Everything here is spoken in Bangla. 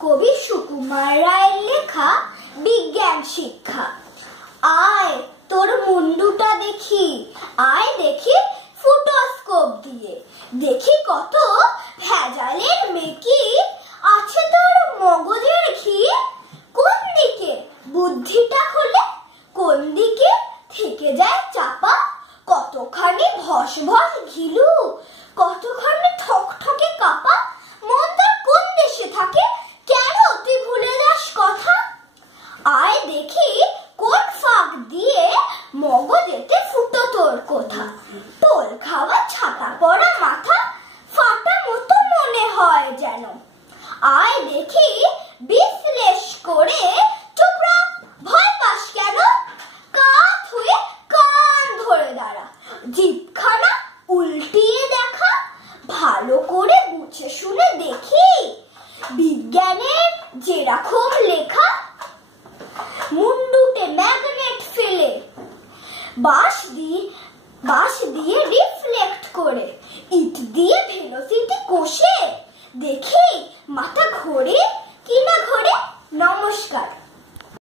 কবি সুকুমার রায়ের লেখা বিজ্ঞান শিক্ষা। আয় তোর মুন্ডুটা দেখি, আয় দেখি ফুটোস্কোপ দিয়ে, দেখি কত ভেজালের মেকি আছে তোর মগজের ঘি। কোন দিকে বুদ্ধিটা হলে কোন দিকে থেকে যায় চাপা, কতখানি ভস ভস ঘিলু, কতখানি ঠকঠকে কাপা। মন তোর কোন দেশে থাকে, কেন তুই ভুলে যাস কথা। আয় দেখি কোন ফাঁক দিয়ে মগজেতে ফুটো তোর কোথা, টোল খাওয়া ছাতা পড়া মাথা, ফাটা মতো মনে হয় যেন। আয় দেখি বিশ্লেষ করে, চুপ রাখ ভয় পাস কেন, কাত হয়ে কান ধরে দাঁড়া, জিভখানা উল্টিয়ে দেখা, ভালো করে বুঝে শুনে দেখি বিজ্ঞানের যেরকম লেখা। মুন্ডুতে ম্যাগনেট ফেলে বাঁশ দিয়ে রিফ্লেক্ট করে, ইট দিয়ে ভেলোসিটি কষে, দেখি মাথা ঘোরে